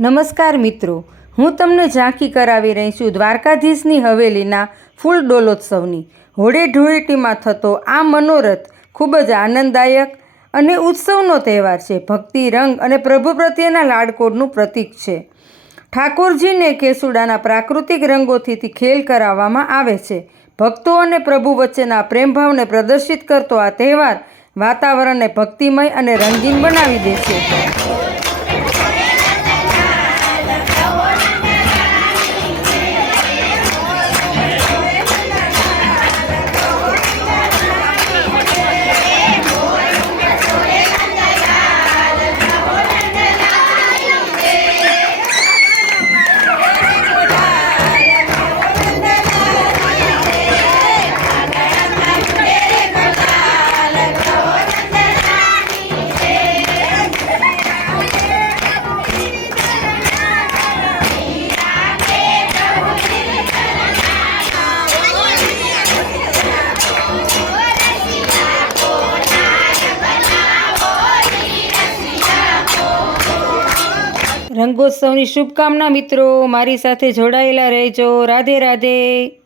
નમસ્કાર મિત્રો, હું તમને ઝાંખી કરાવી રહી છું દ્વારકાધીશની હવેલીના ફૂલ ડોલોત્સવની. હોળી ધૂળેટીમાં થતો આ મનોરથ ખૂબ જ આનંદદાયક અને ઉત્સવનો તહેવાર છે. ભક્તિ, રંગ અને પ્રભુ પ્રત્યેના લાડકોડનું પ્રતીક છે. ઠાકોરજીને કેસુડાના પ્રાકૃતિક રંગોથી ખેલ કરાવવામાં આવે છે. ભક્તો અને પ્રભુ વચ્ચેના પ્રેમભાવને પ્રદર્શિત કરતો આ તહેવાર વાતાવરણને ભક્તિમય અને રંગીન બનાવી દે છે. રંગોત્સવની શુભકામના મિત્રો. મારી સાથે જોડાયેલા રહેજો. રાધે રાધે.